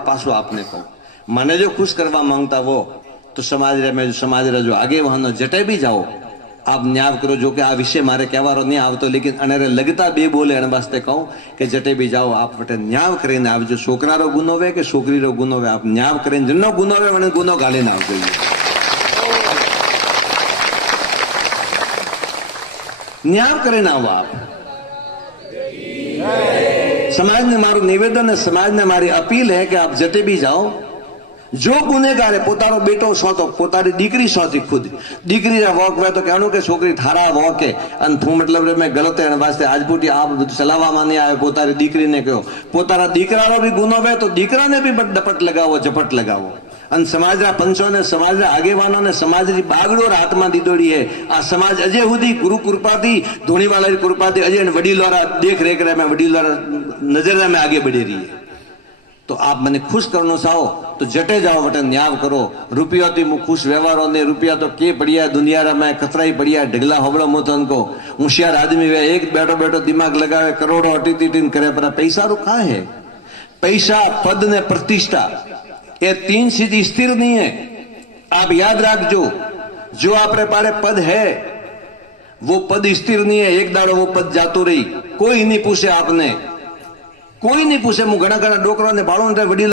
पासो आपने कहूं मने जो खुश करवा मांगता वो तो समाज रे जो आगे वहां जटे भी जाओ आप न्याय करो। जो कि आ विषय मारे कहवारो नहीं आवतो लेकिन अनेरे लगता बे बोले एने वास्ते कहूं कि जटे भी जाओ आप वटे न्याय करीने आवजो। छोकरारो गुनो वे के छोकरीरो गुनो वे आप न्याय करीने जनो गुनो वे मने गुनो गालीने आवजो। न्याय करीने आवो आप। समाज ने मारू निवेदन है, समाज ने मारी अपील है कि आप जटे भी जाओ जो गुनेगार है पोतारो बेटो सोतो पोतारी दीकरी सोती खुद दीकरी रा वोक वे तो कहनो के छोकरी थारा वोक है अन थू मतलब रे मैं गलत है वास्ते आजपूटी आप चलावा माने आए पोतारी दीकरी ने कहो पोतारा दीकरारो भी गुनो वे तो दीकरा ने भी डपट लगावो झपट लगावो। अन समाज रा पंचो ने समाज रा आगेवाना ने समाज री बागड़ो हाथ में दीदोड़ी है। आ समाज अजय हुदी गुरु कृपा थी धोनी वाला री कृपा थी अजय वडीलोरा देख रेख रे में वडीलोरा नजर में आगे बढ़ी रही है। तो आप मैंने खुश करना चाहो तो जटे जाओ वटे न्याय करो। रुपया थी मु खुश व्यवहारों ने रुपया तो के बढ़िया दुनिया रा मैं खतरा ही बढ़िया ढगला होबड़ो मोतन को होशियार आदमी वे एक बैठो बैठो दिमाग लगावे करोड़ों अटी तीन करे पर पैसा रुका है। पैसा पद ने प्रतिष्ठा ये तीन चीज स्थिर नहीं है। आप याद रखजो जो आपरे पारे पद है वो पद स्थिर नहीं है। एक दाड़ो वो पद जातो रही कोई नहीं पूछे आपने कोई नहीं पूछे। मु घना घना डोकरा ने बाळो ने वडील